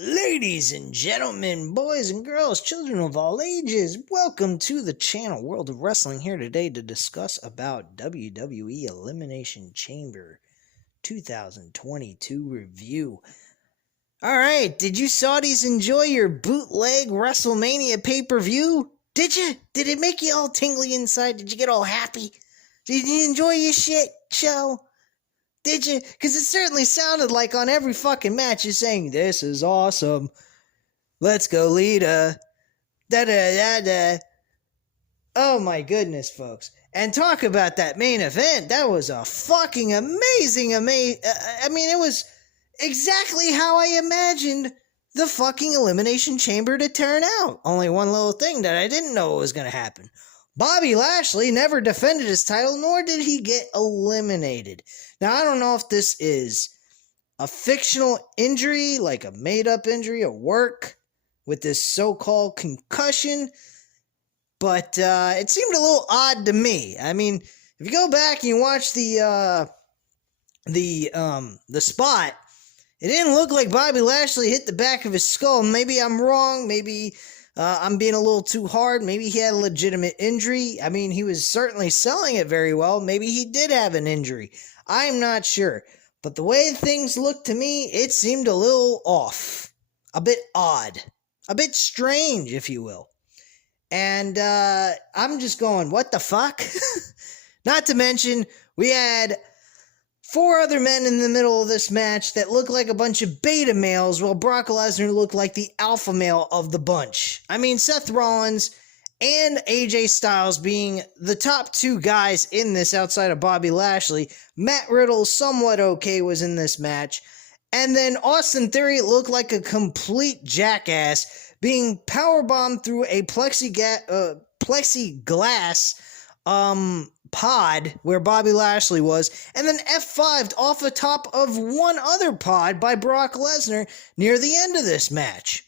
Ladies and gentlemen, boys and girls, children of all ages, welcome to the channel World of Wrestling, here today to discuss about WWE Elimination Chamber 2022 review. Alright, did you Saudis enjoy your bootleg WrestleMania pay-per-view? Did you? Did it make you all tingly inside? Did you get all happy? Did you enjoy your shit show? Did you? Because it certainly sounded like on every fucking match you're saying, "This is awesome. Let's go, Lita." Da-da-da-da. Oh my goodness, folks. And talk about that main event. That was a fucking amazing, I mean, it was exactly how I imagined the fucking Elimination Chamber to turn out. Only one little thing that I didn't know was going to happen. Bobby Lashley never defended his title, nor did he get eliminated. Now, I don't know if this is a fictional injury, like a made-up injury at work with this so-called concussion, but it seemed a little odd to me. I mean, if you go back and you watch the spot, it didn't look like Bobby Lashley hit the back of his skull. Maybe I'm wrong. Maybe I'm being a little too hard. Maybe he had a legitimate injury. I mean, he was certainly selling it very well. Maybe he did have an injury. I'm not sure. But the way things looked to me, it seemed a little off. A bit odd. A bit strange, if you will. And I'm just going, what the fuck? Not to mention, we had 4 other men in the middle of this match that looked like a bunch of beta males, while Brock Lesnar looked like the alpha male of the bunch. I mean, Seth Rollins and AJ Styles being the top 2 guys in this outside of Bobby Lashley. Matt Riddle, somewhat okay, was in this match. And then Austin Theory looked like a complete jackass, being powerbombed through a plexiglass pod where Bobby Lashley was, and then F5'd off the top of one other pod by Brock Lesnar near the end of this match.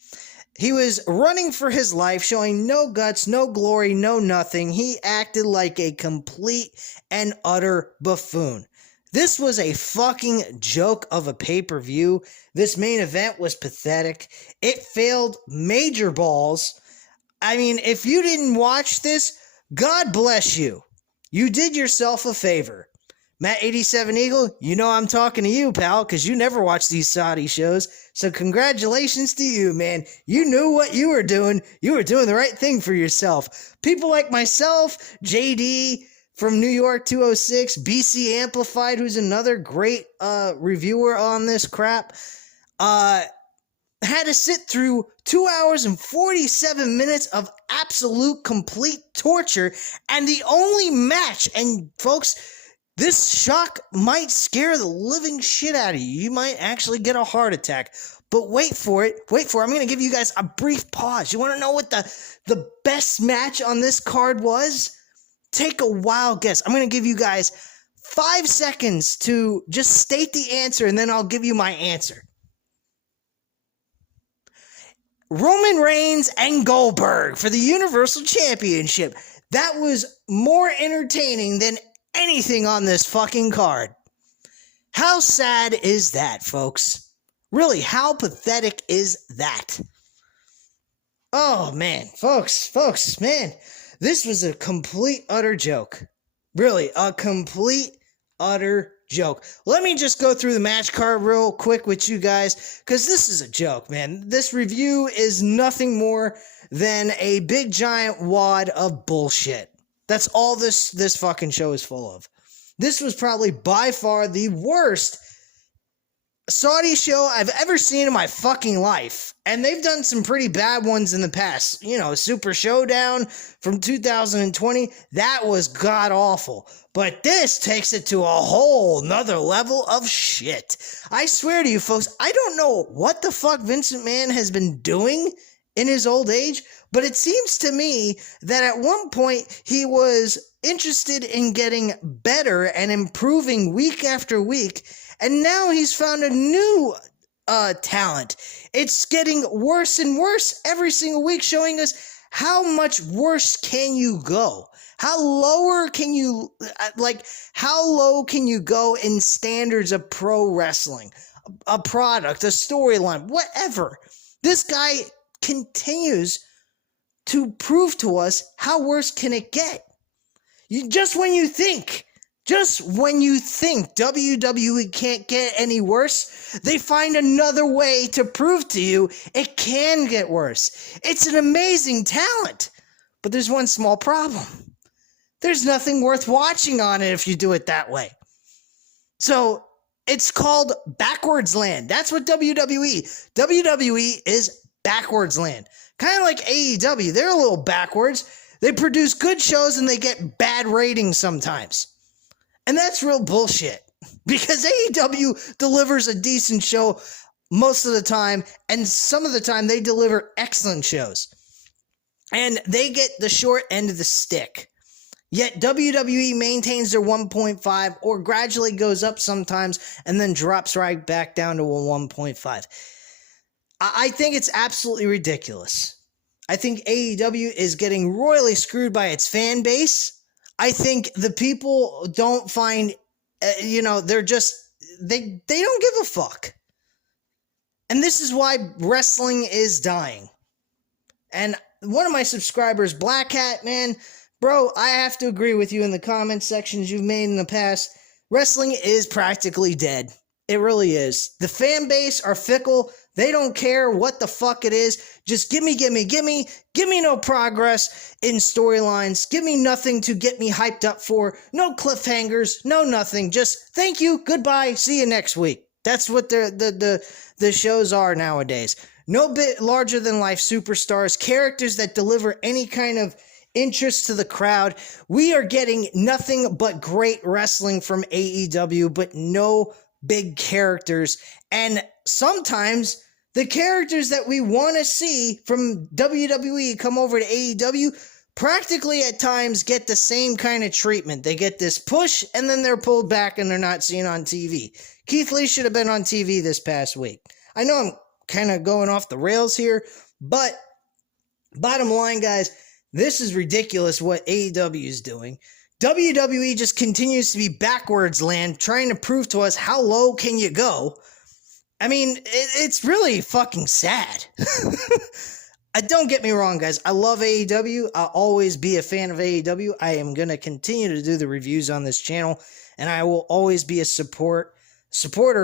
He was running for his life, showing no guts, no glory, no nothing. He acted like a complete and utter buffoon. This was a fucking joke of a pay-per-view. This main event was pathetic. It failed major balls. I mean, if you didn't watch this, God bless you. You did yourself a favor. Matt87 Eagle, you know I'm talking to you, pal, because you never watch these Saudi shows. So congratulations to you, man. You knew what you were doing. You were doing the right thing for yourself. People like myself, JD from New York 206, BC Amplified, who's another great reviewer on this crap, had to sit through 2 hours and 47 minutes of absolute complete torture, and the only match, and folks, this shock might scare the living shit out of you. You might actually get a heart attack, but wait for it. I'm going to give you guys a brief pause. You want to know what the best match on this card was? Take a wild guess. I'm going to give you guys 5 seconds to just state the answer, and then I'll give you my answer. Roman Reigns and Goldberg for the Universal Championship. That was more entertaining than anything on this fucking card. How sad is that, folks? Really, how pathetic is that? Oh, man. Folks, man. This was a complete, utter joke. Really, a complete, utter joke. Let me just go through the match card real quick with you guys, because this is a joke, man. This review is nothing more than a big giant wad of bullshit. That's all this fucking show is full of. This was probably by far the worst Saudi show I've ever seen in my fucking life. And they've done some pretty bad ones in the past. You know, Super Showdown from 2020, that was god-awful. But this takes it to a whole nother level of shit. I swear to you, folks, I don't know what the fuck Vince McMahon has been doing in his old age, but it seems to me that at one point he was interested in getting better and improving week after week, and now he's found a new talent. It's getting worse and worse every single week, showing us how much worse can you go? How lower can you, how low can you go in standards of pro wrestling? a product, a storyline, whatever. This guy continues to prove to us how worse can it get. Just when you think WWE can't get any worse, they find another way to prove to you it can get worse. It's an amazing talent, but there's one small problem. There's nothing worth watching on it if you do it that way. So it's called backwards land. That's what WWE is backwards land. Kind of like AEW. They're a little backwards. They produce good shows and they get bad ratings sometimes. And that's real bullshit. Because AEW delivers a decent show most of the time, and some of the time they deliver excellent shows. And they get the short end of the stick. Yet WWE maintains their 1.5 or gradually goes up sometimes and then drops right back down to a 1.5. I think it's absolutely ridiculous. I think AEW is getting royally screwed by its fan base. I think the people don't find, they're just, they don't give a fuck. And this is why wrestling is dying. And one of my subscribers, Black Hat, man, bro, I have to agree with you in the comment sections you've made in the past. Wrestling is practically dead. It really is. The fan base are fickle. They don't care what the fuck it is. Just gimme no progress in storylines. Give me nothing to get me hyped up for. No cliffhangers, no nothing. Just thank you, goodbye, see you next week. That's what the shows are nowadays. No bit larger than life superstars, characters that deliver any kind of interest to the crowd. We are getting nothing but great wrestling from AEW, but no big characters. And sometimes the characters that we want to see from WWE come over to AEW practically at times get the same kind of treatment. They get this push and then they're pulled back and they're not seen on TV. Keith Lee should have been on TV this past week. I know I'm kind of going off the rails here, but bottom line, guys, this is ridiculous what AEW is doing. WWE just continues to be backwards land, trying to prove to us how low can you go. I mean, it's really fucking sad. Don't get me wrong, guys. I love AEW. I'll always be a fan of AEW. I am going to continue to do the reviews on this channel, and I will always be a supporter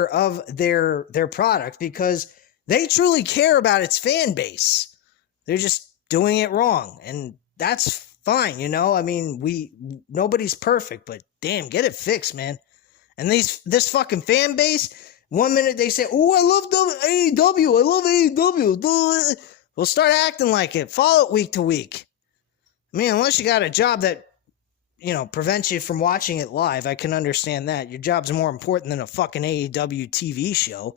of their product because they truly care about its fan base. They're just doing it wrong, and that's fine, I mean, nobody's perfect, but damn, get it fixed, man. And this fucking fan base, one minute they say, oh, I love AEW, I love AEW. Well, start acting like it. Follow it week to week. I mean, unless you got a job that, prevents you from watching it live, I can understand that. Your job's more important than a fucking AEW TV show.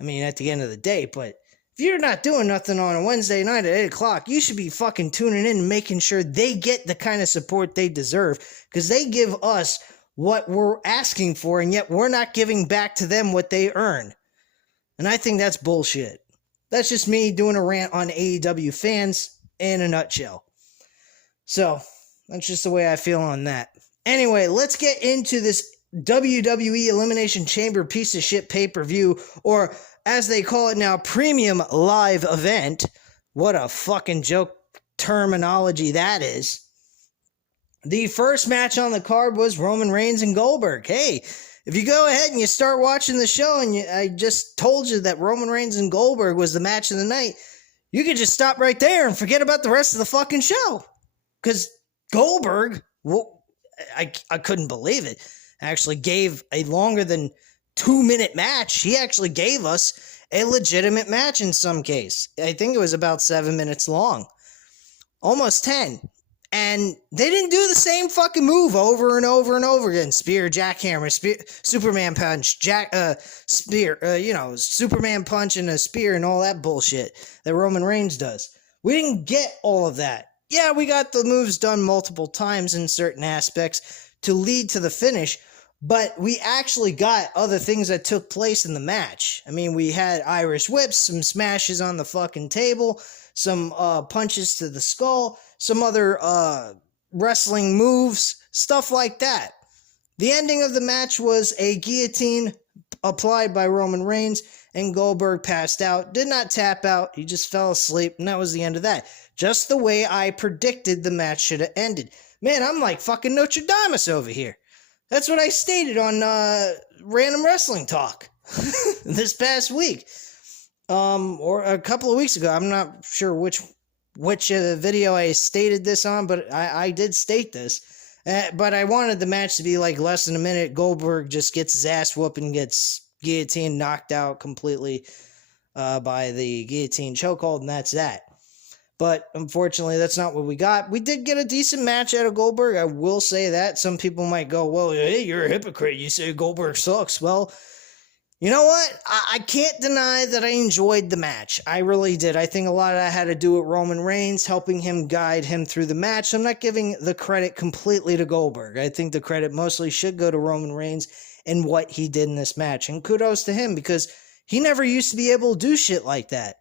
I mean, at the end of the day, but if you're not doing nothing on a Wednesday night at 8 o'clock, you should be fucking tuning in and making sure they get the kind of support they deserve, because they give us what we're asking for, and yet we're not giving back to them what they earn. And I think that's bullshit. That's just me doing a rant on AEW fans in a nutshell. So, that's just the way I feel on that. Anyway, let's get into this WWE Elimination Chamber piece of shit pay-per-view, or as they call it now, premium live event. What a fucking joke terminology that is. The first match on the card was Roman Reigns and Goldberg. Hey, if you go ahead and you start watching the show, and I just told you that Roman Reigns and Goldberg was the match of the night, you could just stop right there and forget about the rest of the fucking show. Because Goldberg, well, I couldn't believe it, actually gave a longer than 2-minute match. He actually gave us a legitimate match in some case. I think it was about 7 minutes long. Almost 10. And they didn't do the same fucking move over and over and over again. Spear, jackhammer, spear, Superman punch, spear, Superman punch and a spear and all that bullshit that Roman Reigns does. We didn't get all of that. Yeah, we got the moves done multiple times in certain aspects to lead to the finish, but we actually got other things that took place in the match. I mean, we had Irish whips, some smashes on the fucking table, some punches to the skull, some other wrestling moves, stuff like that. The ending of the match was a guillotine applied by Roman Reigns, and Goldberg passed out. Did not tap out. He just fell asleep, and that was the end of that. Just the way I predicted the match should have ended. Man, I'm like fucking Notre Dame over here. That's what I stated on Random Wrestling Talk this past week. Or a couple of weeks ago. I'm not sure which video I stated this on, but I did state this. But I wanted the match to be like less than a minute. Goldberg just gets his ass whooped and gets guillotine knocked out completely by the guillotine chokehold, and that's that. But unfortunately, that's not what we got. We did get a decent match out of Goldberg. I will say that. Some people might go, well, hey, you're a hypocrite. You say Goldberg sucks. Well, you know what? I can't deny that I enjoyed the match. I really did. I think a lot of that had to do with Roman Reigns, helping him guide him through the match. I'm not giving the credit completely to Goldberg. I think the credit mostly should go to Roman Reigns and what he did in this match. And kudos to him, because he never used to be able to do shit like that.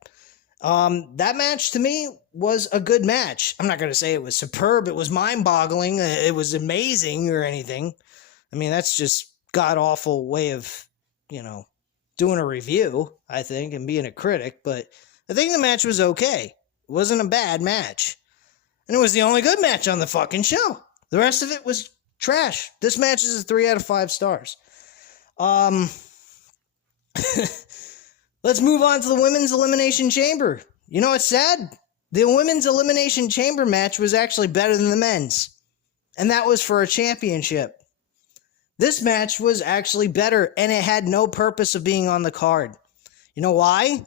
That match to me was a good match. I'm not going to say it was superb. It was mind-boggling. It was amazing or anything. I mean, that's just god-awful way of, doing a review, I think, and being a critic. But I think the match was okay. It wasn't a bad match. And it was the only good match on the fucking show. The rest of it was trash. This match is a 3 out of 5 stars. Let's move on to the Women's Elimination Chamber. You know what's sad? The Women's Elimination Chamber match was actually better than the men's. And that was for a championship. This match was actually better, and it had no purpose of being on the card. You know why?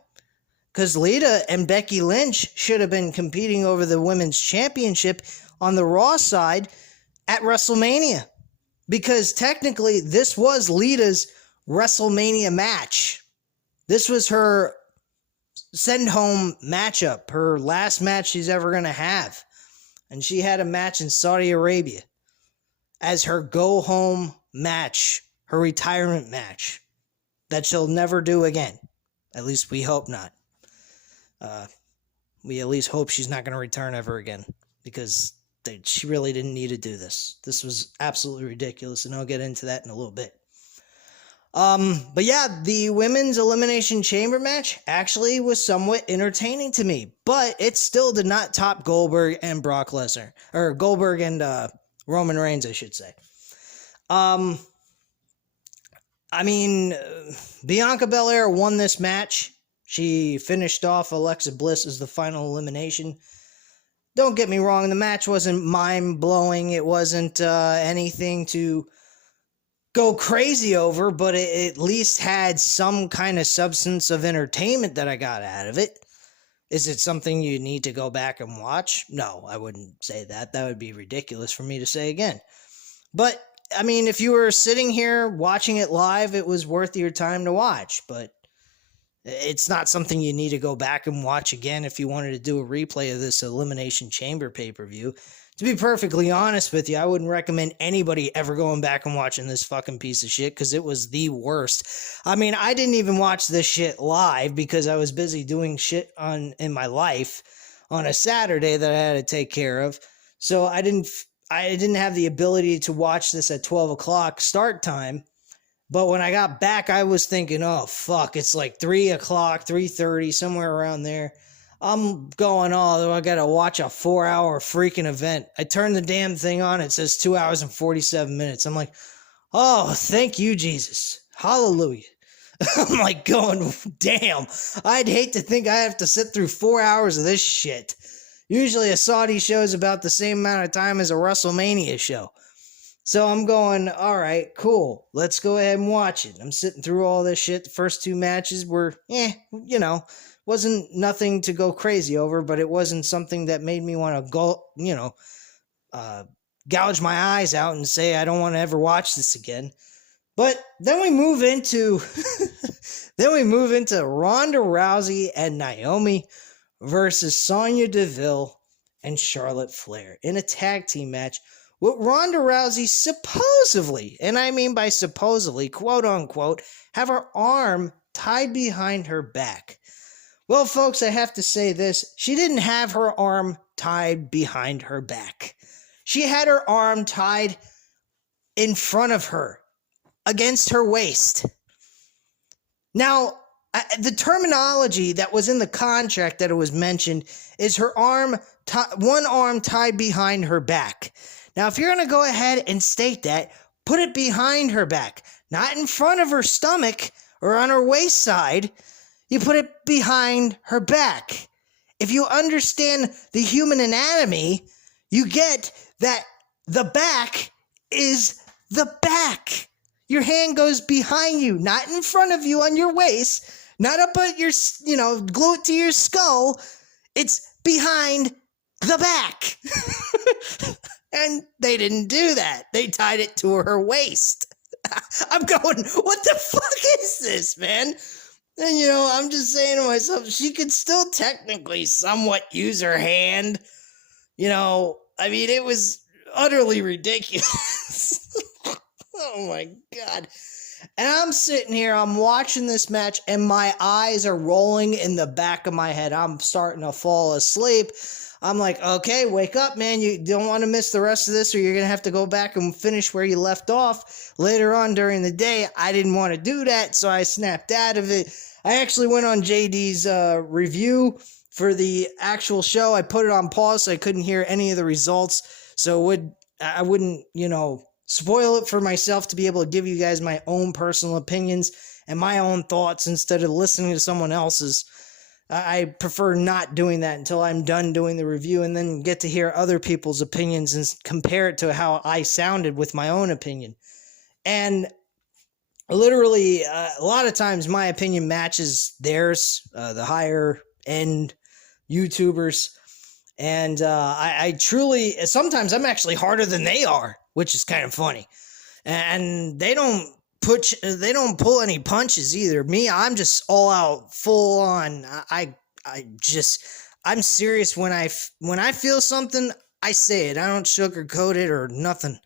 Because Lita and Becky Lynch should have been competing over the Women's Championship on the Raw side at WrestleMania. Because technically, this was Lita's WrestleMania match. This was her send-home matchup, her last match she's ever going to have. And she had a match in Saudi Arabia as her go-home match, her retirement match, that she'll never do again. At least we hope not. We at least hope she's not going to return ever again, because she really didn't need to do this. This was absolutely ridiculous, and I'll get into that in a little bit. But yeah, the Women's Elimination Chamber match actually was somewhat entertaining to me, but it still did not top Goldberg and Brock Lesnar, or Goldberg and Roman Reigns, I should say. I mean, Bianca Belair won this match. She finished off Alexa Bliss as the final elimination. Don't get me wrong, the match wasn't mind-blowing. It wasn't anything to go crazy over, but it at least had some kind of substance of entertainment that I got out of it. Is it something you need to go back and watch? No, I wouldn't say that. That would be ridiculous for me to say again. But, I mean, if you were sitting here watching it live, it was worth your time to watch. But it's not something you need to go back and watch again if you wanted to do a replay of this Elimination Chamber pay-per-view. To be perfectly honest with you, I wouldn't recommend anybody ever going back and watching this fucking piece of shit, because it was the worst. I mean, I didn't even watch this shit live because I was busy doing shit in my life on a Saturday that I had to take care of. So I didn't have the ability to watch this at 12 o'clock start time. But when I got back, I was thinking, oh, fuck, it's like 3 o'clock, 3:30, somewhere around there. I'm going, oh, I got to watch a 4-hour freaking event. I turned the damn thing on. It says 2 hours and 47 minutes. I'm like, oh, thank you, Jesus. Hallelujah. I'm like going, damn, I'd hate to think I have to sit through 4 hours of this shit. Usually a Saudi show is about the same amount of time as a WrestleMania show. So I'm going, all right, cool. Let's go ahead and watch it. I'm sitting through all this shit. The first 2 matches were, wasn't nothing to go crazy over, but it wasn't something that made me want to go, gouge my eyes out and say I don't want to ever watch this again. But then we move into Ronda Rousey and Naomi versus Sonya Deville and Charlotte Flair in a tag team match with Ronda Rousey supposedly, and I mean by supposedly, quote unquote, have her arm tied behind her back. Well, folks, I have to say this. She didn't have her arm tied behind her back. She had her arm tied in front of her, against her waist. Now, the terminology that was in the contract that it was mentioned is her arm, one arm tied behind her back. Now, if you're going to go ahead and state that, put it behind her back, not in front of her stomach or on her waist side. You put it behind her back. If you understand the human anatomy, you get that the back is the back. Your hand goes behind you, not in front of you on your waist, not up at your, glue it to your skull. It's behind the back. And they didn't do that. They tied it to her waist. I'm going, what the fuck is this, man? And, I'm just saying to myself, she could still technically somewhat use her hand. It was utterly ridiculous. Oh, my God. And I'm sitting here, I'm watching this match, and my eyes are rolling in the back of my head. I'm starting to fall asleep. I'm like, okay, wake up, man. You don't want to miss the rest of this, or you're going to have to go back and finish where you left off later on during the day. I didn't want to do that, so I snapped out of it. I actually went on JD's review for the actual show. I put it on pause so I couldn't hear any of the results, so I wouldn't, spoil it for myself to be able to give you guys my own personal opinions and my own thoughts instead of listening to someone else's. I prefer not doing that until I'm done doing the review and then get to hear other people's opinions and compare it to how I sounded with my own opinion. And literally, a lot of times my opinion matches theirs, the higher end YouTubers. And I truly, sometimes I'm actually harder than they are, which is kind of funny. And they don't pull any punches either. Me, I'm just all out, full on. I'm serious when I feel something, I say it. I don't sugarcoat it or nothing,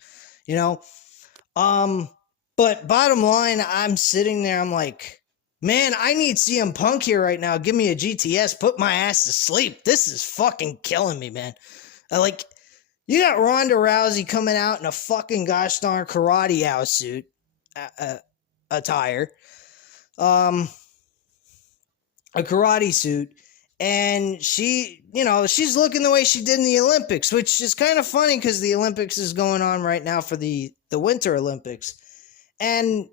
But bottom line, I'm sitting there, I'm like, man, I need CM Punk here right now. Give me a GTS, put my ass to sleep. This is fucking killing me, man. You got Ronda Rousey coming out in a fucking gosh darn karate outsuit attire, a karate suit, and she, she's looking the way she did in the Olympics, which is kind of funny because the Olympics is going on right now for the Winter Olympics, and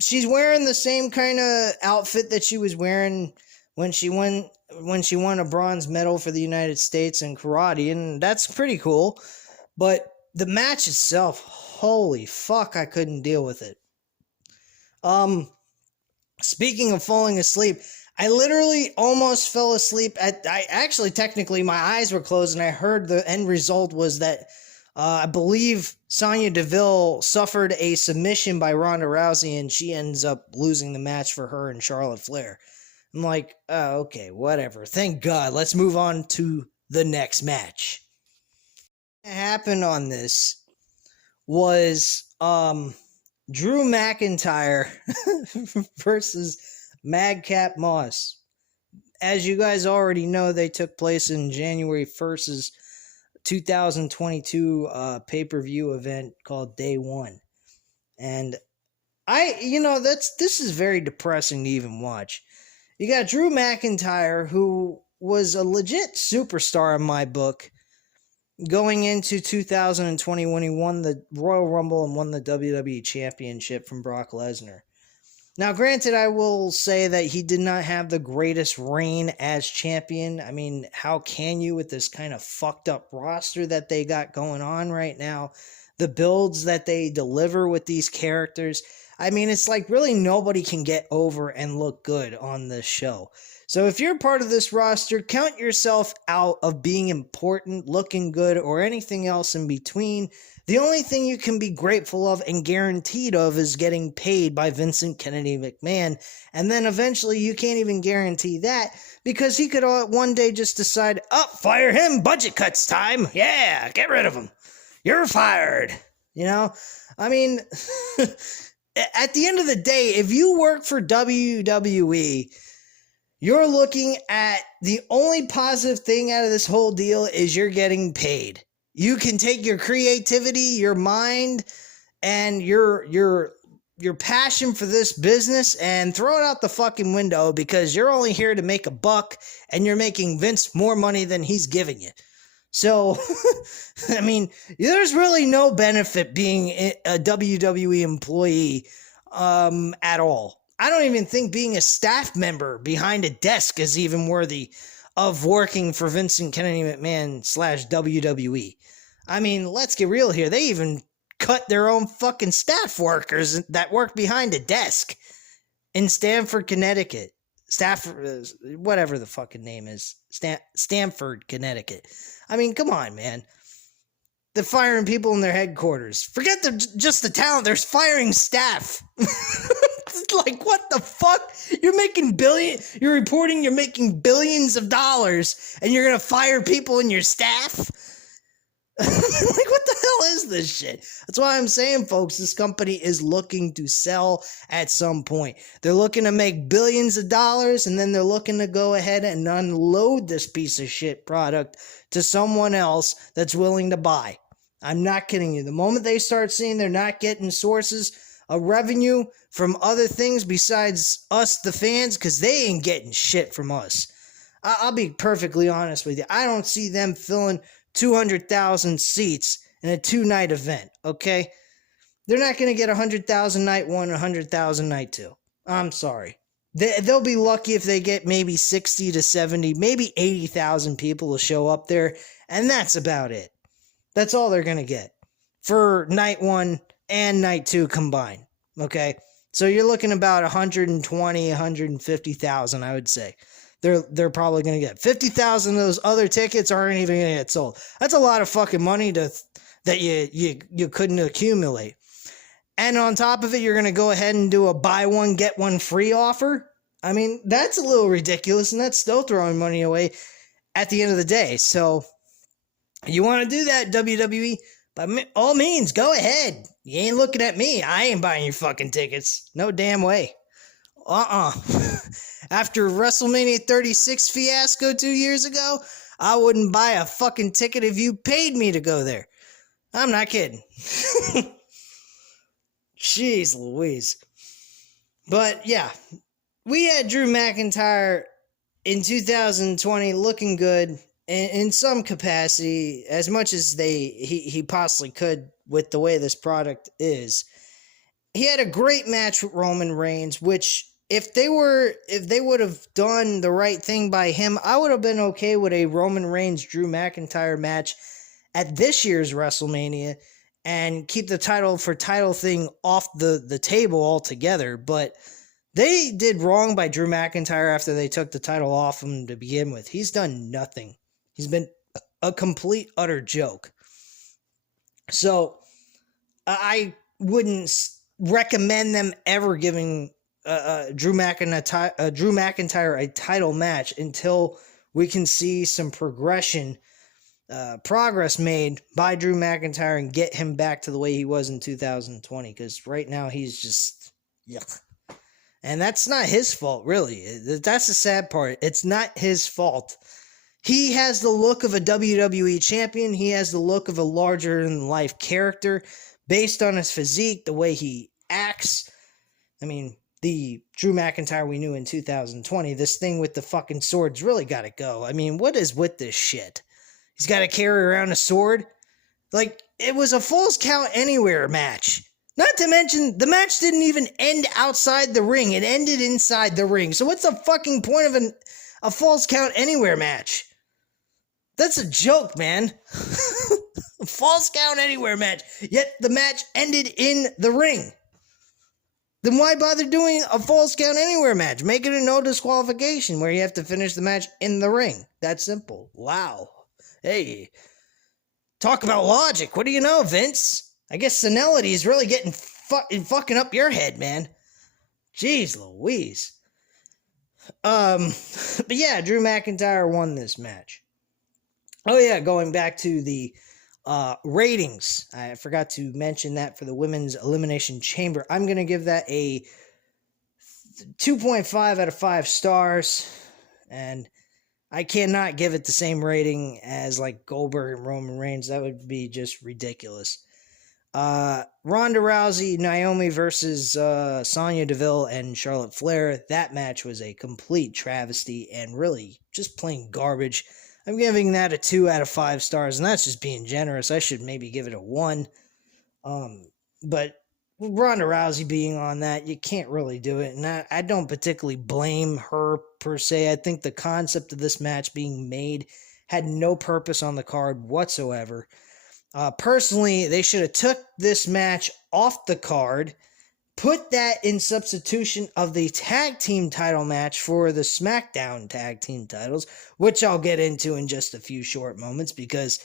she's wearing the same kind of outfit that she was wearing when she won a bronze medal for the United States in karate, and that's pretty cool. But the match itself, holy fuck, I couldn't deal with it. Speaking of falling asleep, I literally almost fell asleep technically my eyes were closed, and I heard the end result was that I believe Sonya Deville suffered a submission by Ronda Rousey, and she ends up losing the match for her and Charlotte Flair. I'm like, oh, okay, whatever. Thank God. Let's move on to the next match. What happened on this was Drew McIntyre versus Madcap Moss. As you guys already know, they took place in January 1st, 2022 pay-per-view event called Day One. And this is very depressing to even watch. You got Drew McIntyre, who was a legit superstar in my book, going into 2020 when he won the Royal Rumble and won the WWE Championship from Brock Lesnar. Now, granted, I will say that he did not have the greatest reign as champion. I mean, how can you with this kind of fucked up roster that they got going on right now? The builds that they deliver with these characters. I mean, it's like really nobody can get over and look good on this show. So if you're part of this roster, count yourself out of being important, looking good, or anything else in between. The only thing you can be grateful of and guaranteed of is getting paid by Vincent Kennedy McMahon. And then eventually you can't even guarantee that because he could one day just decide, fire him, budget cuts time. Yeah, get rid of him. You're fired. I mean, at the end of the day, if you work for WWE, you're looking at the only positive thing out of this whole deal is you're getting paid. You can take your creativity, your mind, and your your passion for this business and throw it out the fucking window, because you're only here to make a buck, and you're making Vince more money than he's giving you. So, I mean, there's really no benefit being a WWE employee at all. I don't even think being a staff member behind a desk is even worthy of working for Vincent Kennedy McMahon / WWE. I mean, let's get real here. They even cut their own fucking staff workers that work behind a desk in Stamford, Connecticut. Whatever the fucking name is. Stamford, Connecticut. I mean, come on, man. They're firing people in their headquarters. Forget just the talent. They're firing staff. Like, what the fuck? You're reporting you're making billions of dollars, and you're gonna fire people in your staff? Like, what the hell is this shit? That's why I'm saying, folks, this company is looking to sell at some point. They're looking to make billions of dollars, and then they're looking to go ahead and unload this piece of shit product to someone else that's willing to buy. I'm not kidding you. The moment they start seeing they're not getting sources of revenue from other things besides us, the fans, because they ain't getting shit from us. I'll be perfectly honest with you. I don't see them filling 200,000 seats in a 2-night event, okay? They're not going to get 100,000 night 1, 100,000 night 2. I'm sorry. They'll be lucky if they get maybe 60 to 70, maybe 80,000 people to show up there, and that's about it. That's all they're going to get for night 1 and night 2 combined, okay? So you're looking about 120, 150,000, I would say. They're probably going to get 50,000 of those other tickets aren't even going to get sold. That's a lot of fucking money that you couldn't accumulate. And on top of it, you're going to go ahead and do a buy one, get one free offer. I mean, that's a little ridiculous, and that's still throwing money away at the end of the day. So you want to do that, WWE? By all means, go ahead. You ain't looking at me. I ain't buying your fucking tickets. No damn way. After WrestleMania 36 fiasco 2 years ago, I wouldn't buy a fucking ticket if you paid me to go there. I'm not kidding. Jeez Louise. But yeah, we had Drew McIntyre in 2020 looking good in some capacity, as much as he possibly could with the way this product is. He had a great match with Roman Reigns, which if they would have done the right thing by him, I would have been okay with a Roman Reigns Drew McIntyre match at this year's WrestleMania and keep the title thing off the table altogether. But they did wrong by Drew McIntyre after they took the title off him to begin with. He's done nothing. He's been a complete, utter joke. So I wouldn't recommend them ever giving Drew McIntyre a title match until we can see some progress made by Drew McIntyre and get him back to the way he was in 2020. Because right now he's just yuck. And that's not his fault, really. That's the sad part. It's not his fault. He has the look of a WWE champion. He has the look of a larger-than-life character based on his physique, the way he acts. I mean, the Drew McIntyre we knew in 2020, this thing with the fucking sword's really got to go. I mean, what is with this shit? He's got to carry around a sword? Like, it was a Falls Count Anywhere match. Not to mention, the match didn't even end outside the ring. It ended inside the ring. So what's the fucking point of a Falls Count Anywhere match? That's a joke, man. A Falls Count Anywhere match. Yet the match ended in the ring. Then why bother doing a Falls Count Anywhere match? Make it a no disqualification where you have to finish the match in the ring. That simple. Wow. Hey. Talk about logic. What do you know, Vince? I guess senility is really getting fucking up your head, man. Jeez Louise. But yeah, Drew McIntyre won this match. Oh yeah, going back to the ratings. I forgot to mention that for the Women's Elimination Chamber. I'm going to give that a 2.5 out of 5 stars. And I cannot give it the same rating as like Goldberg and Roman Reigns. That would be just ridiculous. Ronda Rousey, Naomi versus Sonya Deville and Charlotte Flair. That match was a complete travesty and really just plain garbage. I'm giving that a 2 out of 5 stars, and that's just being generous. I should maybe give it a 1. But Ronda Rousey being on that, you can't really do it. And I don't particularly blame her per se. I think the concept of this match being made had no purpose on the card whatsoever. Personally, they should have took this match off the card, put that in substitution of the tag team title match for the SmackDown tag team titles, which I'll get into in just a few short moments, because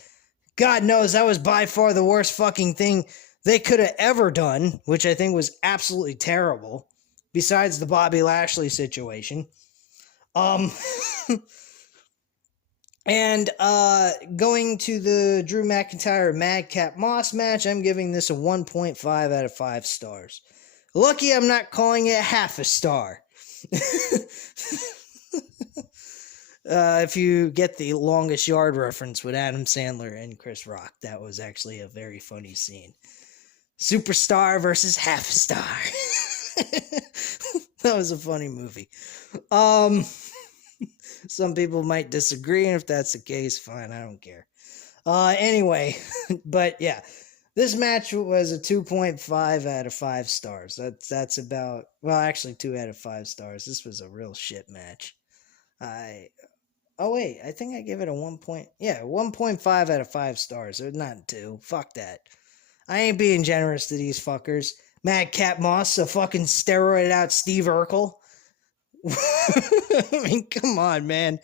God knows that was by far the worst fucking thing they could have ever done, which I think was absolutely terrible, besides the Bobby Lashley situation. And going to the Drew McIntyre Madcap Moss match, I'm giving this a 1.5 out of 5 stars. Lucky I'm not calling it half a star. If you get the Longest Yard reference with Adam Sandler and Chris Rock, that was actually a very funny scene. Superstar versus half a star. That was a funny movie. Some people might disagree, and if that's the case, fine, I don't care. Anyway, but yeah, this match was a 2.5 out of 5 stars. That's about, well, actually 2 out of 5 stars. This was a real shit match. I think I give it a 1.5 out of 5 stars. Not 2. Fuck that. I ain't being generous to these fuckers. Madcap Moss, a fucking steroid out Steve Urkel. I mean, come on, man.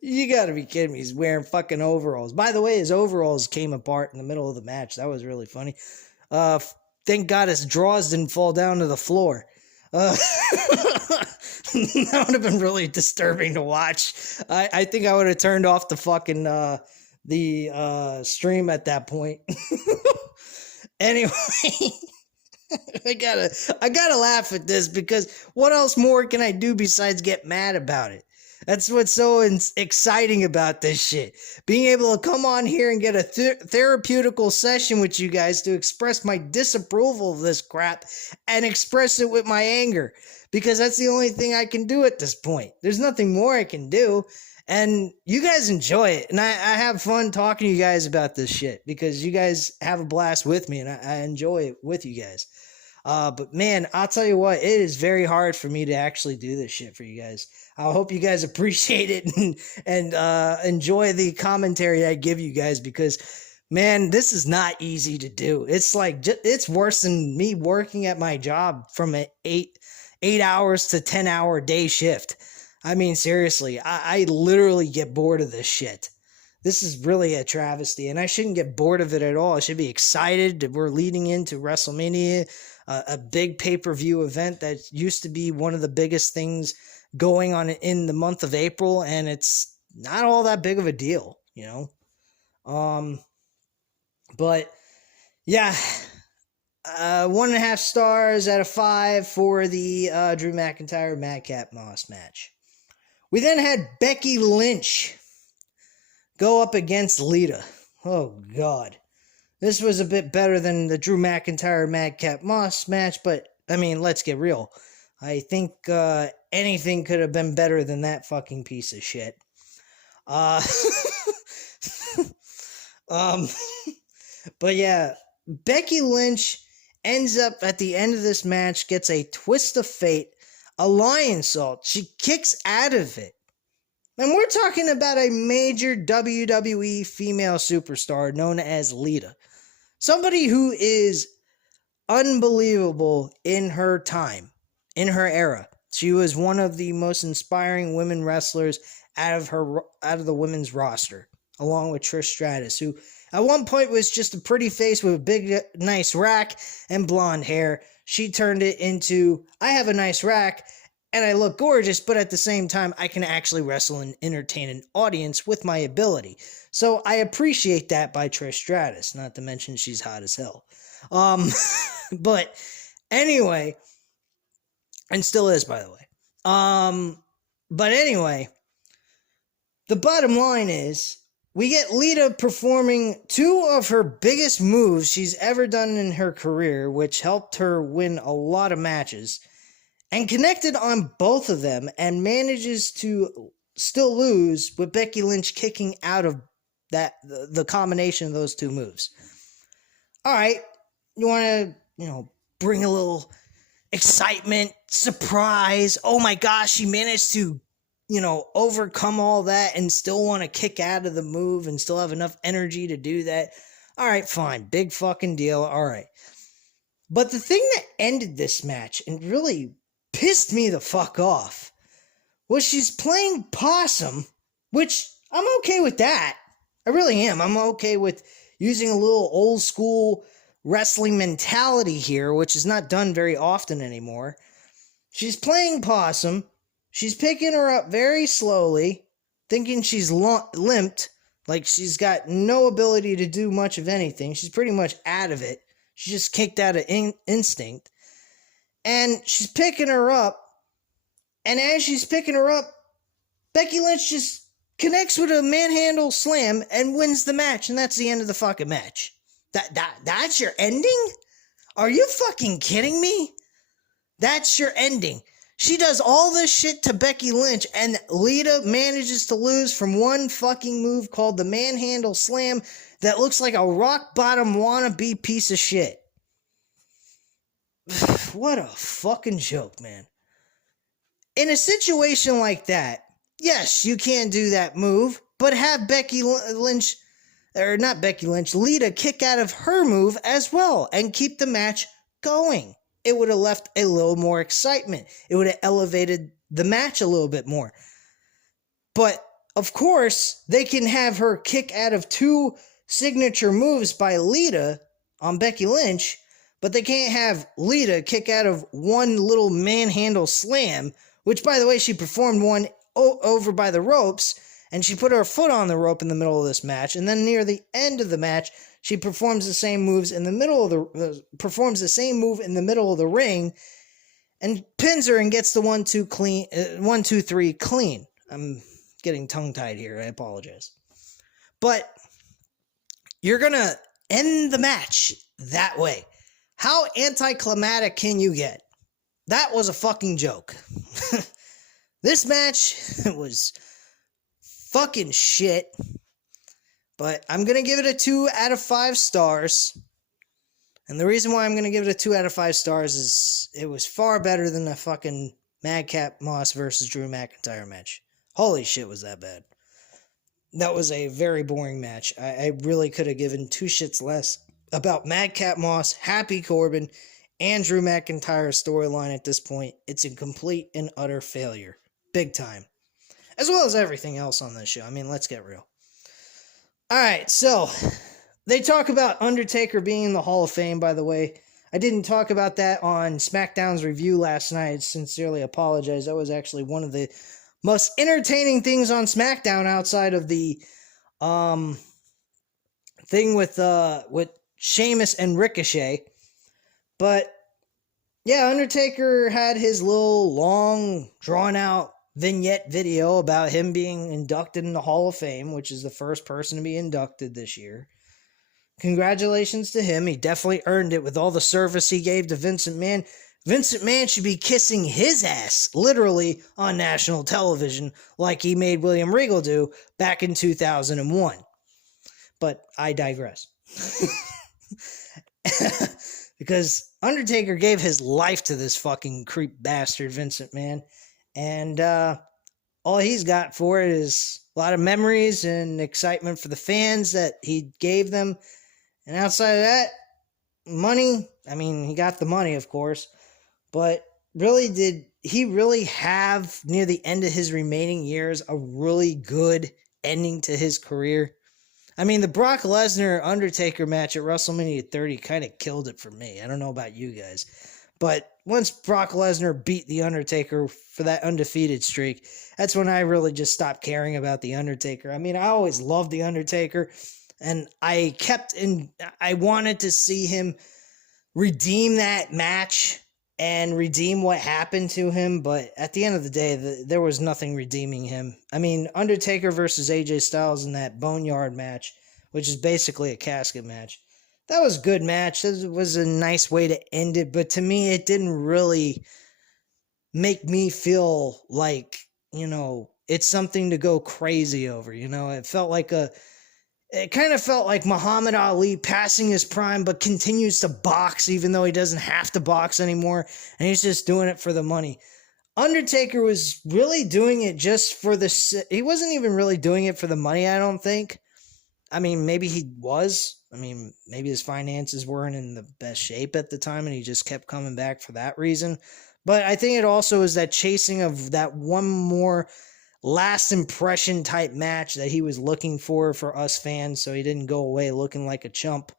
You gotta be kidding me. He's wearing fucking overalls. By the way, his overalls came apart in the middle of the match. That was really funny. Thank God his drawers didn't fall down to the floor. That would have been really disturbing to watch. I think I would have turned off the fucking the stream at that point. Anyway, I gotta laugh at this, because what else more can I do besides get mad about it? That's what's so exciting about this shit. Being able to come on here and get a therapeutical session with you guys to express my disapproval of this crap and express it with my anger. Because that's the only thing I can do at this point. There's nothing more I can do. And you guys enjoy it. And I have fun talking to you guys about this shit, because you guys have a blast with me, and I enjoy it with you guys. But man, I'll tell you what, it is very hard for me to actually do this shit for you guys. I hope you guys appreciate it and enjoy the commentary I give you guys, because man, this is not easy to do. It's like, it's worse than me working at my job from an 8 hours to 10-hour day shift. I mean, seriously, I literally get bored of this shit. This is really a travesty, and I shouldn't get bored of it at all. I should be excited that we're leading into WrestleMania, a big pay-per-view event that used to be one of the biggest things going on in the month of April, and it's not all that big of a deal, you know? But, yeah, 1.5 stars out of 5 for the Drew McIntyre Madcap Moss match. We then had Becky Lynch go up against Lita. Oh, God. This was a bit better than the Drew McIntyre Madcap Moss match, but, I mean, let's get real. I think anything could have been better than that fucking piece of shit. But yeah, Becky Lynch ends up at the end of this match, gets a twist of fate, a lion salt. She kicks out of it. And we're talking about a major WWE female superstar known as Lita. Somebody who is unbelievable in her time, in her era. She was one of the most inspiring women wrestlers out of the women's roster, along with Trish Stratus, who at one point was just a pretty face with a big, nice rack and blonde hair. She turned it into, I have a nice rack and I look gorgeous, but at the same time, I can actually wrestle and entertain an audience with my ability. So I appreciate that by Trish Stratus, not to mention she's hot as hell. But anyway, and still is, by the way. But anyway, the bottom line is, we get Lita performing two of her biggest moves she's ever done in her career, which helped her win a lot of matches, and connected on both of them and manages to still lose with Becky Lynch kicking out of the combination of those two moves. All right, you want to, bring a little excitement, surprise. Oh my gosh, she managed to, overcome all that and still want to kick out of the move and still have enough energy to do that. All right, fine. Big fucking deal. All right. But the thing that ended this match and really pissed me the fuck off was she's playing possum, which I'm okay with that. I really am. I'm okay with using a little old school wrestling mentality here, which is not done very often anymore. She's playing possum. She's picking her up very slowly, thinking she's limped, like she's got no ability to do much of anything. She's pretty much out of it. She's just kicked out of instinct. And she's picking her up, and as she's picking her up, Becky Lynch just connects with a manhandle slam and wins the match, and that's the end of the fucking match. That's your ending? Are you fucking kidding me? That's your ending. She does all this shit to Becky Lynch, and Lita manages to lose from one fucking move called the manhandle slam that looks like a rock bottom wannabe piece of shit. What a fucking joke, man. In a situation like that, yes, you can do that move, but have Lita kick out of her move as well and keep the match going. It would have left a little more excitement. It would have elevated the match a little bit more. But, of course, they can have her kick out of two signature moves by Lita on Becky Lynch, but they can't have Lita kick out of one little manhandle slam, which, by the way, she performed one over by the ropes, and she put her foot on the rope in the middle of this match, and then near the end of the match, she performs the same moves in the middle of move in the middle of the ring, and pins her and gets the 1, 2, 3 clean. I'm getting tongue-tied here. I apologize. But you're gonna end the match that way. How anticlimactic can you get? That was a fucking joke. This match was fucking shit. But I'm going to give it a 2 out of 5 stars. And the reason why I'm going to give it a 2 out of 5 stars is it was far better than the fucking Madcap Moss versus Drew McIntyre match. Holy shit, was that bad. That was a very boring match. I really could have given 2 shits less about Madcap Moss, Happy Corbin, and Drew McIntyre's storyline at this point. It's a complete and utter failure. Big time. As well as everything else on this show. I mean, let's get real. Alright, so they talk about Undertaker being in the Hall of Fame, by the way. I didn't talk about that on SmackDown's review last night. I sincerely apologize. That was actually one of the most entertaining things on SmackDown outside of the thing with Sheamus and Ricochet. But yeah, Undertaker had his little long, drawn-out vignette video about him being inducted in the Hall of Fame, which is the first person to be inducted this year. Congratulations to him. He definitely earned it with all the service he gave to Vince McMahon. Vince McMahon should be kissing his ass, literally, on national television, like he made William Regal do back in 2001. But I digress. Because Undertaker gave his life to this fucking creep bastard, Vince McMahon. And all he's got for it is a lot of memories and excitement for the fans that he gave them. And outside of that, money. I mean, he got the money, of course. But really, did he really have, near the end of his remaining years, a really good ending to his career? I mean, the Brock Lesnar-Undertaker match at WrestleMania 30 kind of killed it for me. I don't know about you guys. But once Brock Lesnar beat The Undertaker for that undefeated streak, that's when I really just stopped caring about The Undertaker. I mean, I always loved The Undertaker, and I wanted to see him redeem that match and redeem what happened to him, but at the end of the day, there was nothing redeeming him. I mean, Undertaker versus AJ Styles in that Boneyard match, which is basically a casket match. That was a good match. It was a nice way to end it, but to me, it didn't really make me feel like, it's something to go crazy over. It kind of felt like Muhammad Ali passing his prime, but continues to box even though he doesn't have to box anymore, and he's just doing it for the money. Undertaker was really doing it just for he wasn't even really doing it for the money, I don't think. I mean, maybe he was. I mean, maybe his finances weren't in the best shape at the time, and he just kept coming back for that reason. But I think it also is that chasing of that one more last impression type match that he was looking for us fans, so he didn't go away looking like a chump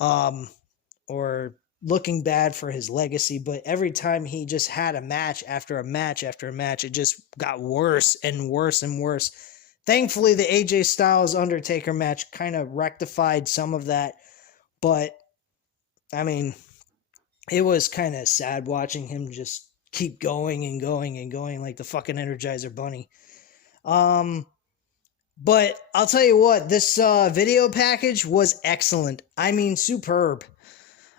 or looking bad for his legacy. But every time he just had a match after a match after a match, it just got worse and worse and worse. Thankfully, the AJ Styles Undertaker match kind of rectified some of that, but I mean, it was kind of sad watching him just keep going and going and going like the fucking Energizer Bunny. But I'll tell you what, this video package was excellent. I mean, superb.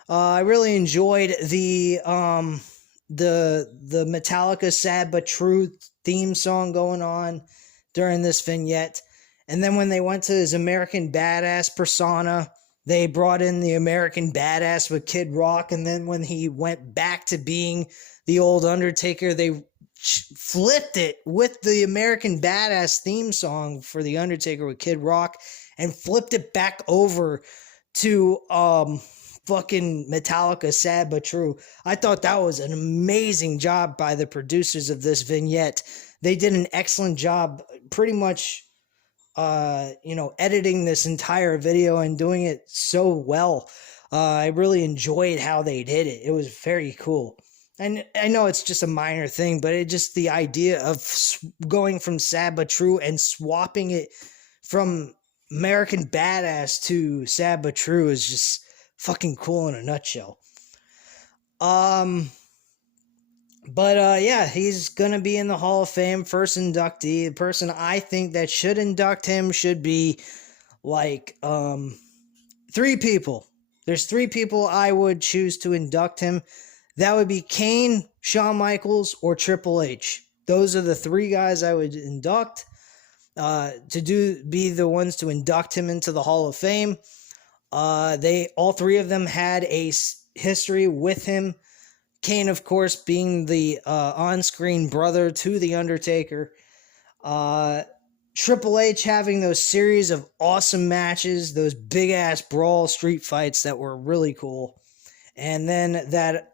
I really enjoyed the Metallica Sad But True theme song going on during this vignette. And then when they went to his American Badass persona, they brought in the American Badass with Kid Rock. And then when he went back to being the old Undertaker, they flipped it with the American Badass theme song for the Undertaker with Kid Rock and flipped it back over to fucking Metallica Sad But True. I thought that was an amazing job by the producers of this vignette. They did an excellent job pretty much editing this entire video and doing it so well. I really enjoyed how they did it. It was very cool. And I know it's just a minor thing, but the idea of going from Sad But True and swapping it from American Badass to Sad But True is just fucking cool in a nutshell. Yeah, he's going to be in the Hall of Fame, first inductee. The person I think that should induct him should be like 3 people. There's 3 people I would choose to induct him. That would be Kane, Shawn Michaels, or Triple H. Those are the 3 guys I would induct be the ones to induct him into the Hall of Fame. All 3 of them had a history with him. Kane, of course, being the on-screen brother to The Undertaker. Triple H having those series of awesome matches, those big-ass brawl street fights that were really cool. And then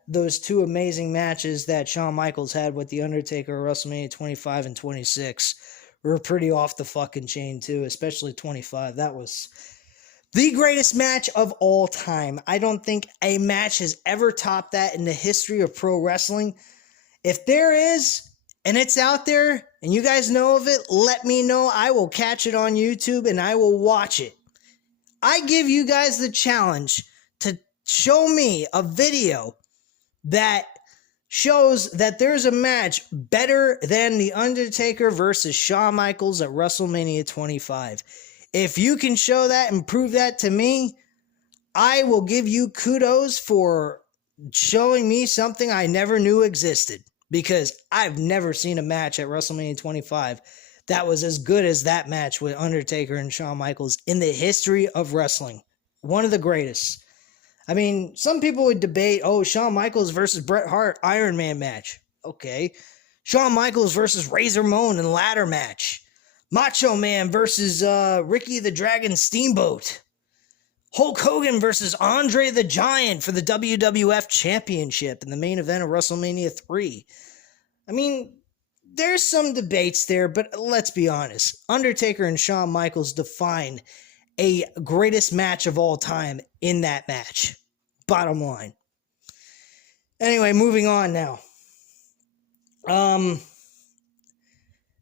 those 2 amazing matches that Shawn Michaels had with The Undertaker at WrestleMania 25 and 26 were pretty off the fucking chain, too, especially 25. That was the greatest match of all time. I don't think a match has ever topped that in the history of pro wrestling. If there is, and it's out there, and you guys know of it, let me know. I will catch it on YouTube, and I will watch it. I give you guys the challenge to show me a video that shows that there's a match better than The Undertaker versus Shawn Michaels at WrestleMania 25. If you can show that and prove that to me, I will give you kudos for showing me something I never knew existed, because I've never seen a match at WrestleMania 25 that was as good as that match with Undertaker and Shawn Michaels in the history of wrestling. One of the greatest. I mean, some people would debate, Shawn Michaels versus Bret Hart Iron Man match. Okay. Shawn Michaels versus Razor Ramon in ladder match. Macho Man versus Ricky the Dragon Steamboat. Hulk Hogan versus Andre the Giant for the WWF Championship in the main event of WrestleMania 3. I mean, there's some debates there, but let's be honest. Undertaker and Shawn Michaels define a greatest match of all time in that match. Bottom line. Anyway, moving on now.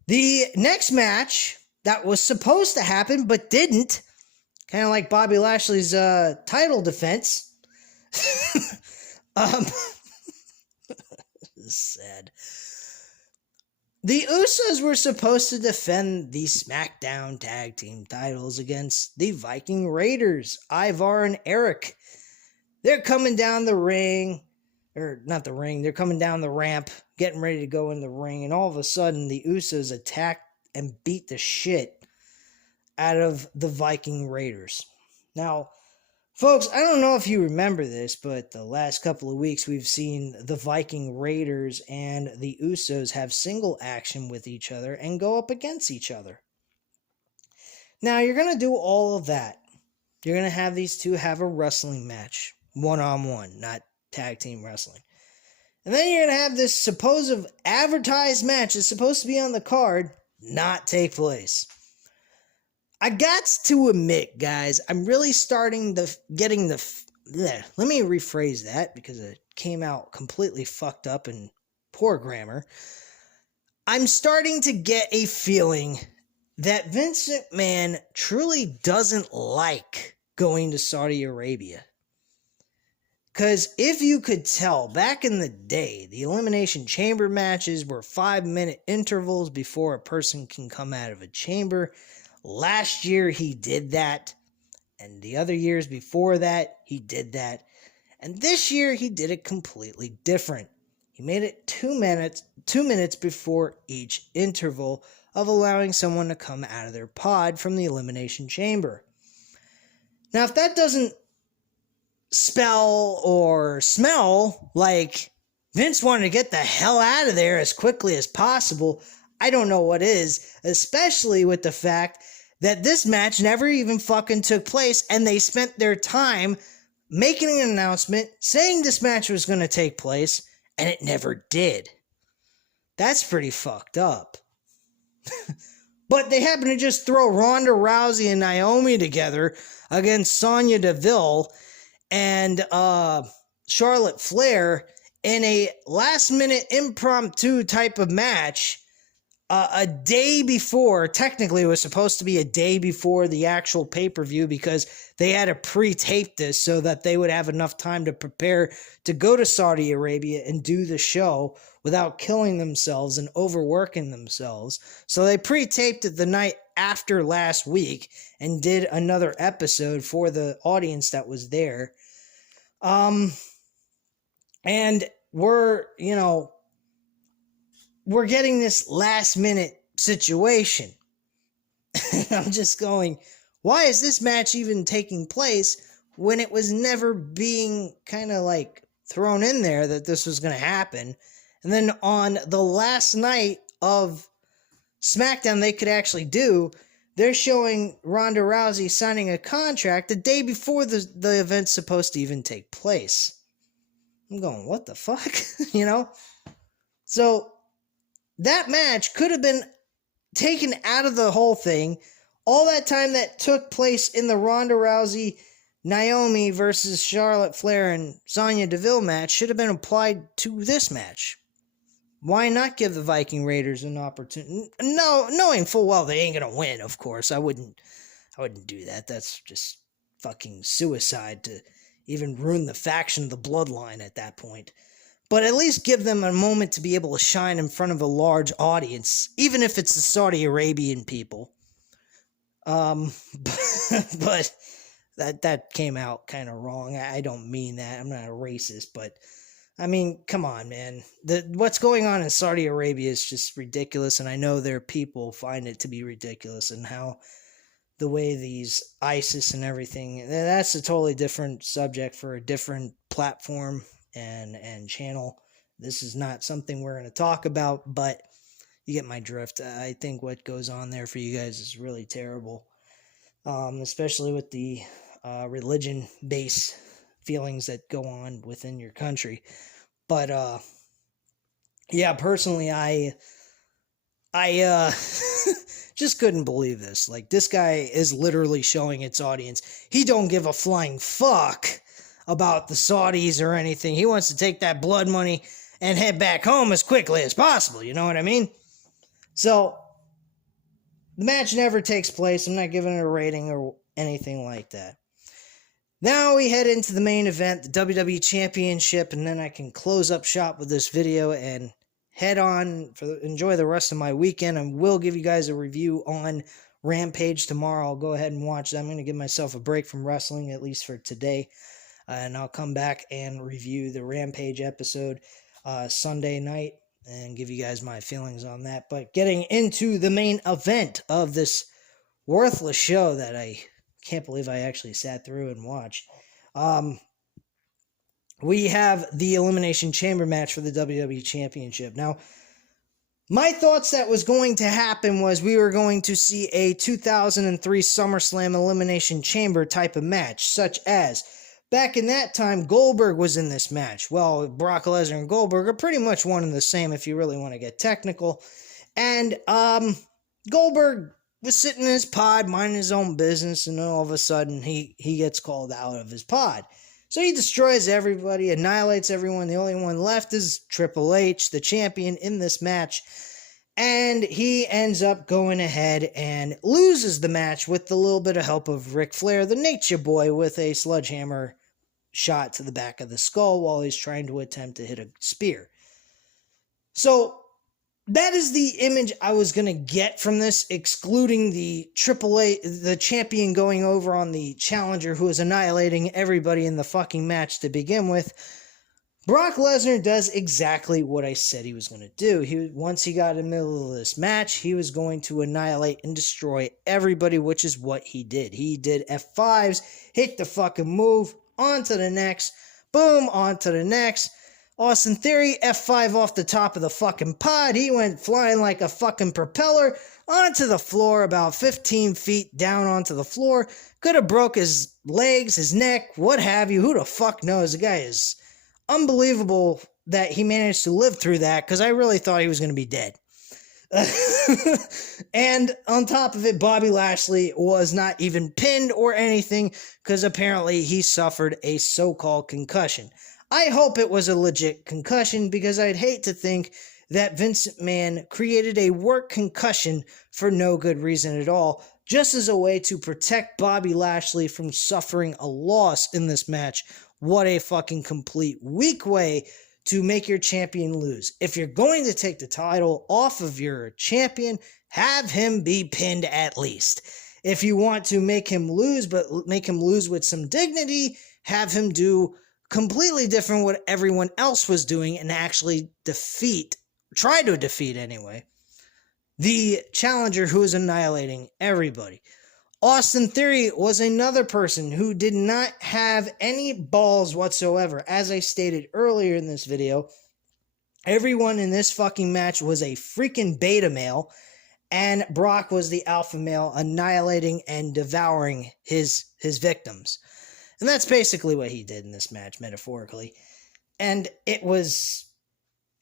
The next match that was supposed to happen but didn't, kind of like Bobby Lashley's title defense. is sad. The Usos were supposed to defend the SmackDown Tag Team titles against the Viking Raiders, Ivar and Eric. They're coming down the ring, or not the ring, they're coming down the ramp, getting ready to go in the ring, and all of a sudden the Usos attack and beat the shit out of the Viking Raiders. Now, folks, I don't know if you remember this, but the last couple of weeks we've seen the Viking Raiders and the Usos have single action with each other and go up against each other. Now, you're going to do all of that. You're going to have these two have a wrestling match, one-on-one, not tag team wrestling. And then you're going to have this supposed advertised match that's supposed to be on the card not take place. I got to admit, guys, I'm really starting to getting the... Let me rephrase that because it came out completely fucked up and poor grammar. I'm starting to get a feeling that Vince McMahon truly doesn't like going to Saudi Arabia. Because if you could tell, back in the day, the Elimination Chamber matches were 5-minute intervals before a person can come out of a chamber. Last year he did that, and the other years before that he did that, and this year he did it completely different. He made it 2 minutes before each interval of allowing someone to come out of their pod from the Elimination Chamber. Now, if that doesn't spell or smell like Vince wanted to get the hell out of there as quickly as possible, I don't know what is, especially with the fact that this match never even fucking took place, and they spent their time making an announcement saying this match was going to take place, and it never did. That's pretty fucked up. But they happen to just throw Ronda Rousey and Naomi together against Sonya Deville and Charlotte Flair in a last-minute impromptu type of match a day before. Technically, it was supposed to be a day before the actual pay-per-view because they had to pre-tape this so that they would have enough time to prepare to go to Saudi Arabia and do the show without killing themselves and overworking themselves. So they pre-taped it the night after last week and did another episode for the audience that was there. And we're getting this last minute situation. I'm just going, why is this match even taking place when it was never being kind of like thrown in there that this was going to happen? And then on the last night of SmackDown they could actually do, they're showing Ronda Rousey signing a contract the day before the event's supposed to even take place. I'm going, what the fuck? So that match could have been taken out of the whole thing. All that time that took place in the Ronda Rousey, Naomi versus Charlotte Flair and Sonya Deville match should have been applied to this match. Why not give the Viking Raiders an opportunity? No, knowing full well they ain't gonna win, of course. I wouldn't do that. That's just fucking suicide to even ruin the faction of the bloodline at that point. But at least give them a moment to be able to shine in front of a large audience, even if it's the Saudi Arabian people. But that came out kind of wrong. I don't mean that. I'm not a racist, but I mean, come on, man. What's going on in Saudi Arabia is just ridiculous, and I know their people find it to be ridiculous, and how the way these ISIS and everything, that's a totally different subject for a different platform and channel. This is not something we're going to talk about, but you get my drift. I think what goes on there for you guys is really terrible, especially with the religion-based feelings that go on within your country. But yeah, personally, I just couldn't believe this. Like, this guy is literally showing its audience he don't give a flying fuck about the Saudis or anything. He wants to take that blood money and head back home as quickly as possible. You know what I mean? So the match never takes place. I'm not giving it a rating or anything like that. Now we head into the main event, the WWE Championship, and then I can close up shop with this video and head on enjoy the rest of my weekend. I will give you guys a review on Rampage tomorrow. I'll go ahead and watch that. I'm going to give myself a break from wrestling, at least for today, and I'll come back and review the Rampage episode Sunday night and give you guys my feelings on that. But getting into the main event of this worthless show that I can't believe I actually sat through and watched. We have the Elimination Chamber match for the WWE Championship. Now, my thoughts that was going to happen was we were going to see a 2003 SummerSlam Elimination Chamber type of match, such as, back in that time, Goldberg was in this match. Well, Brock Lesnar and Goldberg are pretty much one and the same if you really want to get technical. And Goldberg was sitting in his pod, minding his own business, and then all of a sudden he gets called out of his pod. So he destroys everybody, annihilates everyone. The only one left is Triple H, the champion in this match. And he ends up going ahead and loses the match with a little bit of help of Ric Flair, the Nature Boy, with a sledgehammer shot to the back of the skull while he's trying to attempt to hit a spear. So that is the image I was going to get from this, excluding the the champion going over on the challenger who is annihilating everybody in the fucking match to begin with. Brock Lesnar does exactly what I said he was going to do. Once he got in the middle of this match, he was going to annihilate and destroy everybody, which is what he did. He did F5s, hit the fucking move, on to the next, boom, on to the next. Austin Theory, F5 off the top of the fucking pod. He went flying like a fucking propeller onto the floor, about 15 feet down onto the floor. Could have broke his legs, his neck, what have you. Who the fuck knows? The guy is unbelievable that he managed to live through that, because I really thought he was going to be dead. And on top of it, Bobby Lashley was not even pinned or anything, because apparently he suffered a so-called concussion. I hope it was a legit concussion, because I'd hate to think that Vince McMahon created a work concussion for no good reason at all, just as a way to protect Bobby Lashley from suffering a loss in this match. What a fucking complete weak way to make your champion lose. If you're going to take the title off of your champion, have him be pinned at least. If you want to make him lose, but make him lose with some dignity, have him do completely different what everyone else was doing and actually try to defeat anyway, the challenger who is annihilating everybody. Austin Theory was another person who did not have any balls whatsoever. As I stated earlier in this video, everyone in this fucking match was a freaking beta male, and Brock was the alpha male, annihilating and devouring his victims. And that's basically what he did in this match, metaphorically. And it was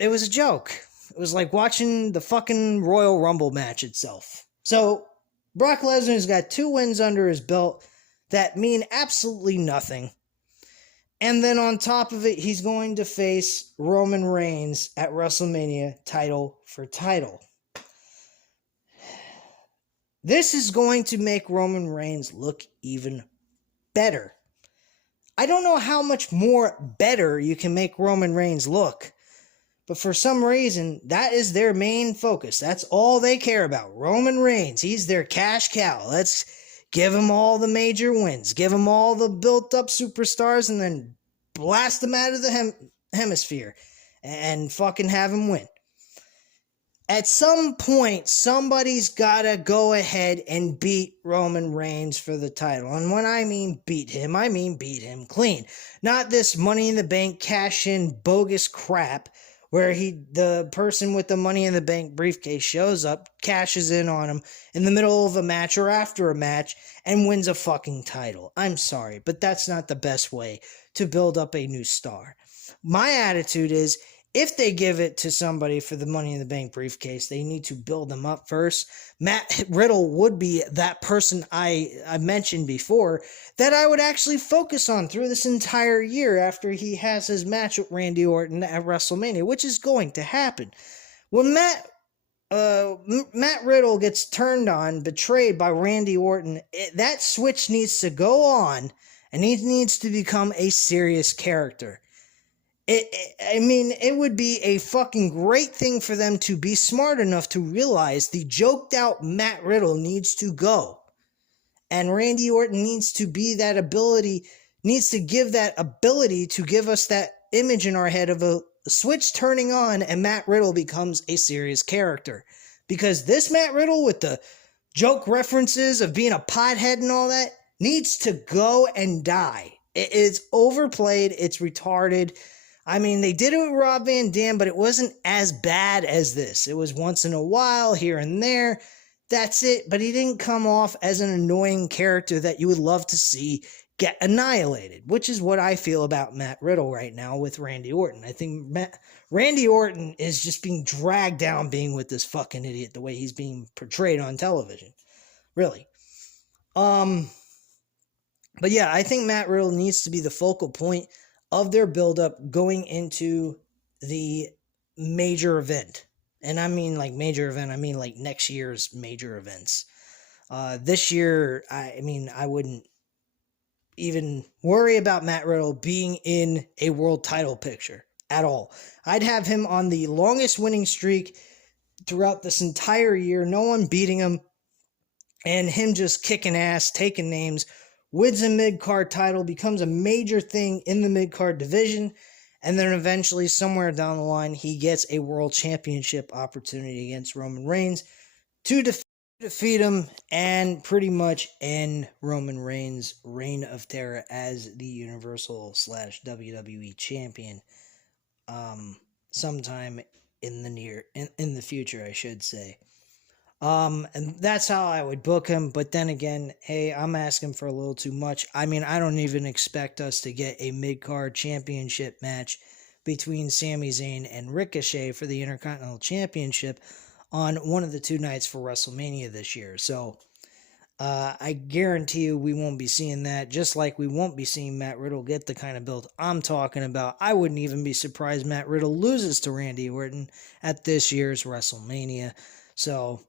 a joke. It was like watching the fucking Royal Rumble match itself. So, Brock Lesnar's got 2 wins under his belt that mean absolutely nothing. And then on top of it, he's going to face Roman Reigns at WrestleMania, title for title. This is going to make Roman Reigns look even better. I don't know how much more better you can make Roman Reigns look, but for some reason, that is their main focus. That's all they care about. Roman Reigns, he's their cash cow. Let's give him all the major wins, give him all the built-up superstars, and then blast them out of the hemisphere and fucking have him win. At some point, somebody's got to go ahead and beat Roman Reigns for the title. And when I mean beat him, I mean beat him clean. Not this Money in the Bank cash-in bogus crap where the person with the Money in the Bank briefcase shows up, cashes in on him in the middle of a match or after a match, and wins a fucking title. I'm sorry, but that's not the best way to build up a new star. My attitude is, if they give it to somebody for the Money in the Bank briefcase, they need to build them up first. Matt Riddle would be that person I mentioned before that I would actually focus on through this entire year after he has his match with Randy Orton at WrestleMania, which is going to happen. When Matt Riddle gets turned on, betrayed by Randy Orton, that switch needs to go on, and he needs to become a serious character. It would be a fucking great thing for them to be smart enough to realize the joked out Matt Riddle needs to go. And Randy Orton needs to be that ability, needs to give that ability to give us that image in our head of a switch turning on and Matt Riddle becomes a serious character. Because this Matt Riddle with the joke references of being a pothead and all that needs to go and die. It's overplayed. It's retarded. I mean, they did it with Rob Van Dam, but it wasn't as bad as this. It was once in a while, here and there. That's it. But he didn't come off as an annoying character that you would love to see get annihilated, which is what I feel about Matt Riddle right now with Randy Orton. I think Randy Orton is just being dragged down being with this fucking idiot the way he's being portrayed on television. Really. But yeah, I think Matt Riddle needs to be the focal point of their buildup going into the major event. And I mean like major event, I mean like next year's major events. This year, I wouldn't even worry about Matt Riddle being in a world title picture at all. I'd have him on the longest winning streak throughout this entire year, no one beating him, and him just kicking ass, taking names, wins a mid-card title, becomes a major thing in the mid-card division, and then eventually, somewhere down the line, he gets a world championship opportunity against Roman Reigns to defeat him and pretty much end Roman Reigns' reign of terror as the Universal/WWE champion sometime in the future, I should say. And that's how I would book him. But then again, hey, I'm asking for a little too much. I mean, I don't even expect us to get a mid-card championship match between Sami Zayn and Ricochet for the Intercontinental Championship on one of the two nights for WrestleMania this year. So, I guarantee you we won't be seeing that, just like we won't be seeing Matt Riddle get the kind of build I'm talking about. I wouldn't even be surprised Matt Riddle loses to Randy Orton at this year's WrestleMania. So,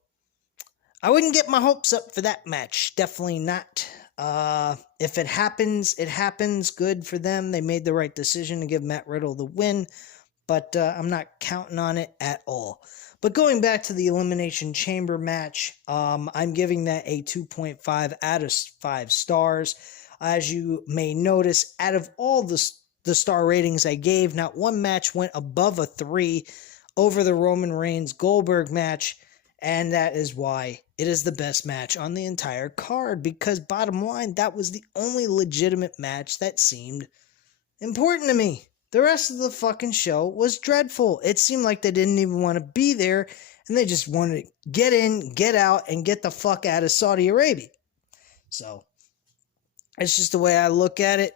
I wouldn't get my hopes up for that match. Definitely not. If it happens, it happens. Good for them. They made the right decision to give Matt Riddle the win. But I'm not counting on it at all. But going back to the Elimination Chamber match, I'm giving that a 2.5 out of 5 stars. As you may notice, out of all the star ratings I gave, not one match went above a 3 over the Roman Reigns Goldberg match. And that is why it is the best match on the entire card. Because bottom line, that was the only legitimate match that seemed important to me. The rest of the fucking show was dreadful. It seemed like they didn't even want to be there. And they just wanted to get in, get out, and get the fuck out of Saudi Arabia. So, it's just the way I look at it.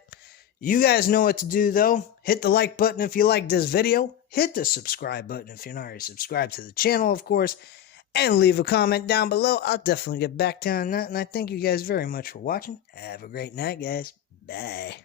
You guys know what to do, though. Hit the like button if you like this video. Hit the subscribe button if you're not already subscribed to the channel, of course. And leave a comment down below. I'll definitely get back to on that. And I thank you guys very much for watching. Have a great night, guys. Bye.